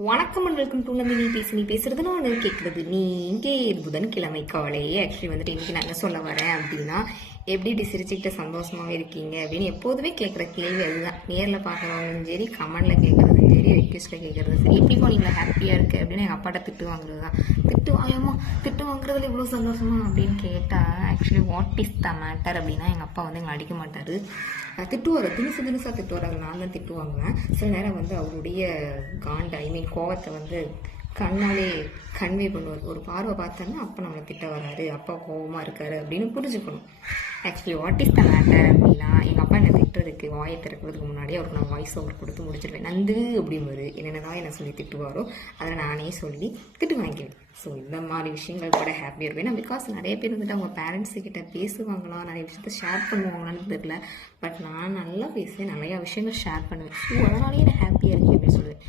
வணக்கம் and welcome to Nandini பேசு. நீ பேசுறது நான் கேட்குறது நீ இங்கே புதன்கிழமை காலையே. ஆக்சுவலி வந்துட்டு இன்னைக்கு நான் என்ன சொல்ல வரேன் அப்படின்னா, எப்படி சிரிச்சுக்கிட்ட சந்தோஷமாகவே இருக்கீங்க அப்படின்னு எப்போதுமே கேட்குற கேள்வி அதுதான். நேரில் பார்க்குறவங்களும் சரி, கமெண்டில் கேட்குறதும் சரி, ரெக்வஸ்ட்டில் கேட்குறது சரி, எப்படி போனீங்களா ஹாப்பியாக இருக்கு அப்படின்னு எங்கள் அப்பாட்ட திட்டு வாங்குறது தான். திட்டு வாங்குறதுல இவ்வளோ சந்தோஷமா அப்படின்னு கேட்டால், actually what is the matter அப்படின்னா, எங்கள் அப்பா வந்து எங்களை அடிக்க மாட்டார், திட்டுவார். தினுசாக திட்டுவார். அது நான் தான் திட்டு வாங்குவேன். சில நேரம் வந்து அவருடைய காண்ட் கோவத்தை வந்து கண்ணாலே கன்வே பண்ணுவார். ஒரு பார்வை பார்த்தோன்னா அப்போ நம்மளை திட்ட வராரு, அப்பா கோவமாக இருக்காரு அப்படின்னு புரிஞ்சுக்கணும். Actually what is the matter அப்படின்னா, எங்கள் அப்பா என்னை திட்டுறதுக்கு வாயை திறக்கிறதுக்கு முன்னாடி அவருக்கு நான் வாய்ஸ் ஓவர் கொடுத்து முடிச்சிடுவேன். நந்து அப்படிங்குவாரு. என்னென்னதான் என்ன சொல்லி திட்டுவாரோ அதை நானே சொல்லி திட்டு வாங்கிக்குவேன். ஸோ இந்த மாதிரி விஷயங்கள் கூட ஹாப்பியாக இருக்கும். ஏன்னா பிகாஸ் நிறைய பேர் வந்துட்டு அவங்க பேரண்ட்ஸுக்கிட்ட பேசுவாங்களா, நிறைய விஷயத்த ஷேர் பண்ணுவாங்களான்னு தெரியல. பட் நான் நல்லா பேசுவேன், நிறையா விஷயங்கள் ஷேர் பண்ணுவேன். ஸோ அதனாலேயே நான் ஹாப்பியாக இருக்கேன் அப்படின்னு சொல்லுவேன்.